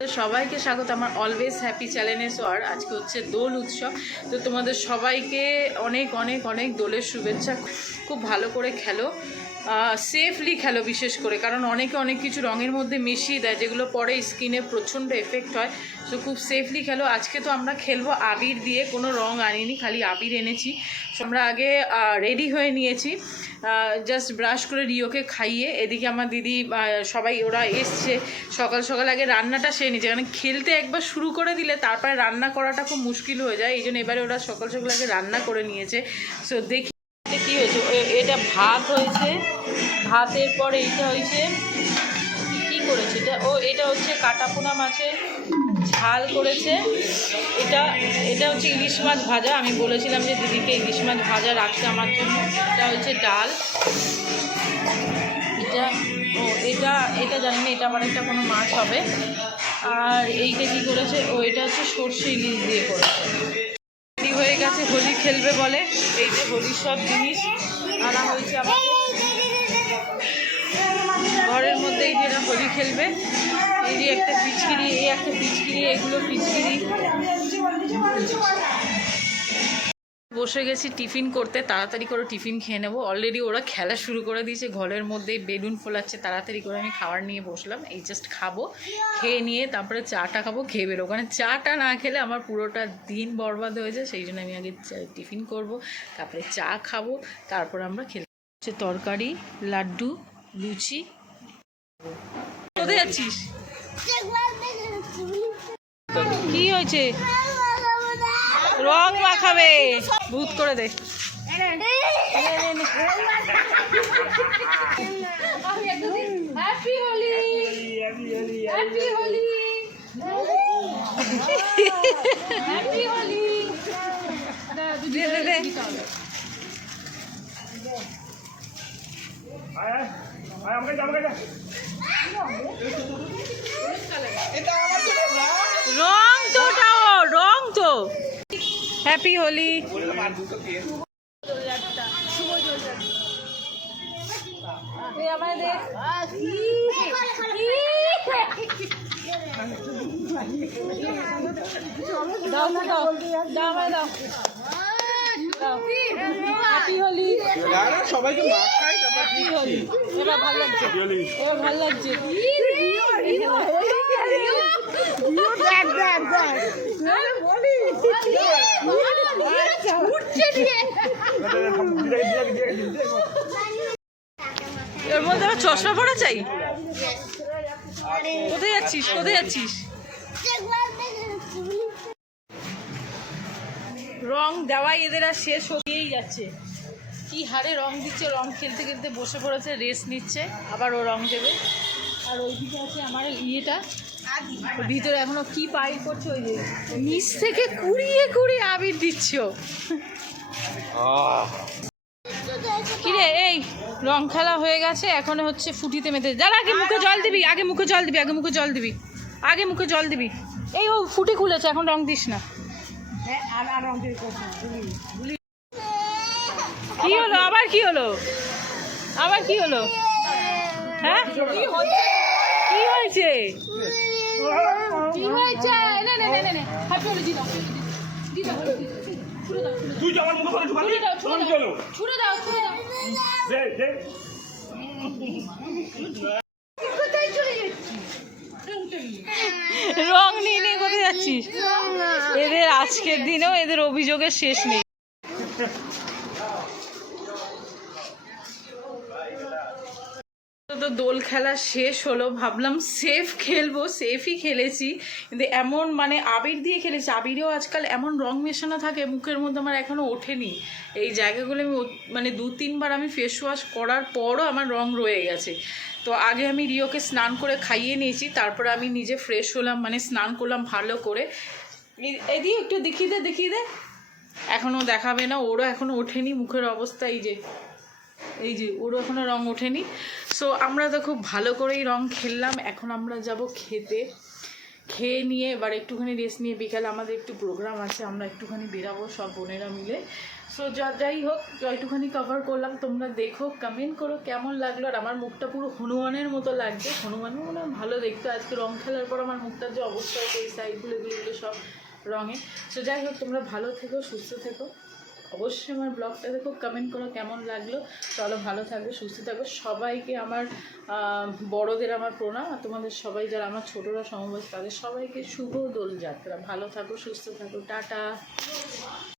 সবাইকে স্বাগত আমার অলওয়েজ হ্যাপি চ্যানেলে। আর আজকে হচ্ছে দোল উৎসব, তো তোমাদের সবাইকে অনেক অনেক অনেক দোলের শুভেচ্ছা। খুব ভালো করে খেলো, সেফলি খেলো বিশেষ করে, কারণ অনেকে অনেক কিছু রঙের মধ্যে মিশিয়ে দেয় যেগুলো পরে স্কিনে প্রচণ্ড এফেক্ট হয়। তো খুব সেফলি খেলো। আজকে তো আমরা খেলবো আবির দিয়ে, কোনো রং আনিনি, খালি আবির এনেছি। আমরা আগে রেডি হয়ে নিয়েছি, জাস্ট ব্রাশ করে রিওকে খাইয়ে, এদিকে আমার দিদি সবাই ওরা এসছে সকাল সকাল। আগে রান্নাটা সেরে নিচ্ছে, কারণ খেলতে একবার শুরু করে দিলে তারপরে রান্না করাটা খুব মুশকিল হয়ে যায়। এই জন্য এবারে ওরা সকাল সকাল আগে রান্না করে নিয়েছে। সো দেখি কী হয়েছে। এটা ভাত হয়েছে, ভাতের পর এইটা হয়েছে কী করেছে এটা, এটা হচ্ছে কাটাপোনা মাছের ঝাল করেছে। এটা হচ্ছে ইলিশ মাছ ভাজা। আমি বলেছিলাম যে দিদিকে ইলিশ মাছ ভাজা রাখতে আমার জন্য। এটা হচ্ছে ডাল। এটা জানি না, এটা আবার একটা কোনো মাছ হবে। আর এইটা কী করেছে, এটা হচ্ছে সর্ষে ইলিশ দিয়ে করেছে। রেডি হয়ে গেছে, হোলি খেলবে বলে। এই যে হোলির সব জিনিস আনা হয়েছে আমাদের ঘরের মধ্যে। এই যে এরা হোলি খেলবে। এই যে একটা পিচকিরি, এগুলো পিচকিরি। বসে গেছি টিফিন করতে, তাড়াতাড়ি করে টিফিন খেয়ে নেবো। অলরেডি ওরা খেলা শুরু করে দিয়েছে, ঘরের মধ্যেই বেলুন ফোলাচ্ছে। তাড়াতাড়ি করে আমি খাবার নিয়ে বসলাম। এই জাস্ট খাবো, খেয়ে নিয়ে তারপরে চাটা খাবো, খেয়ে বেরোবো। ওখানে চাটা না খেলে আমার পুরোটা দিন বরবাদ হয়ে যায়। সেই জন্য আমি আগে টিফিন করব, তারপরে চা খাবো, তারপরে আমরা খেলবো। হচ্ছে তরকারি, লাড্ডু, লুচি। কোথায় যাচ্ছিস? কি হয়েছে? রং মাখাবে, ভূত করে দে। Happy Holi, happy Holi, happy Holi. দে দে দে। রং তো, ওটাও রং তো। হ্যাপি হোলি। সবাইকে এবার ভালো লাগছে, এবার ভালো লাগছে। এর মধ্যে আবার চশমা পড়া চাই। কোথায় যাচ্ছিস, কোথায় যাচ্ছিস? রং দেওয়াই এদের আর শেষ হয়েই যাচ্ছে। কি হারে রং দিচ্ছে, রং খেলতে খেলতে বসে পড়েছে, রেস্ট নিচ্ছে, আবার ও রং দেবে। আর ওইদিকে আছে আমার ইয়েটা, ভিতরে এখনো কি পাইল করছে, ওই যে নিচ থেকে কুড়িয়ে কুড়িয়ে আবির দিচ্ছ। কিরে, এই রং খেলা হয়ে গেছে, এখন হচ্ছে ফুটিতে মেতে। যার আগে মুখে জল দিবি, আগে মুখে জল দিবি, আগে মুখে জল দিবি, আগে মুখে জল দিবি। এই ও ফুটি খুলেছে, এখন রং দিস না। কি হলো আবার, কি হলো আবার, কি হলো? হ্যাঁ কি হয়েছে, কি হয়েছে? রং নিয়ে নিয়ে কোথায় যাচ্ছিস? এদের আজকের দিনেও এদের অভিযোগের শেষ নেই। তো দোল খেলা শেষ হলো, ভাবলাম সেফ খেলবো, সেফই খেলেছি, কিন্তু এমন মানে আবির দিয়ে খেলেছি। আবিরেও আজকাল এমন রং মেশানো থাকে, মুখের মধ্যে আমার এখনও ওঠেনি। এই জায়গাগুলো আমি মানে 2-3 বার আমি ফেস ওয়াশ করার পরও আমার রং রয়ে গেছে। তো আগে আমি রিওকে স্নান করে খাইয়ে নিয়েছি, তারপরে আমি নিজে ফ্রেশ হলাম, মানে স্নান করলাম ভালো করে। এদিকে একটু দেখিয়ে দে। এখনও দেখাবে না, ওরও এখনও ওঠেনি মুখের অবস্থা। এই যে ওরও এখনও রং ওঠেনি। সো আমরা তো খুব ভালো করেই রং খেললাম। এখন আমরা যাব খেতে, খেয়ে নিয়ে এবার একটুখানি রেস্ট নিয়ে বিকালে আমাদের একটু প্রোগ্রাম আছে, আমরা একটুখানি বেরাবো সব বোনেরা মিলে। সো যাই হোক একটুখানি কভার করলাম, তোমরা দেখো কমেন্ট করো কেমন লাগলো। আর আমার মুখটা পুরো হনুমানের মতো লাগছে, হনুমানের মনে ভালো দেখতে। আজকে রং খেলার পর আমার মুখটার যে অবস্থা হয়েছে এই সাইডগুলো এগুলো সব রঙে। সো যাই হোক তোমরা ভালো থেকো, সুস্থ থেকো, অবশ্যই আমার ব্লগটা দেখো, কমেন্ট করো কেমন লাগলো। চলো ভালো থাকবে, সুস্থ থাকবে। সবাইকে আমার বড়দের আমার প্রণাম, আর তোমাদের সবাই যারা আমার ছোটরা সমবয়স তাদের সবাইকে শুভ দোলযাত্রা। ভালো থাকো, সুস্থ থাকো, টাটা।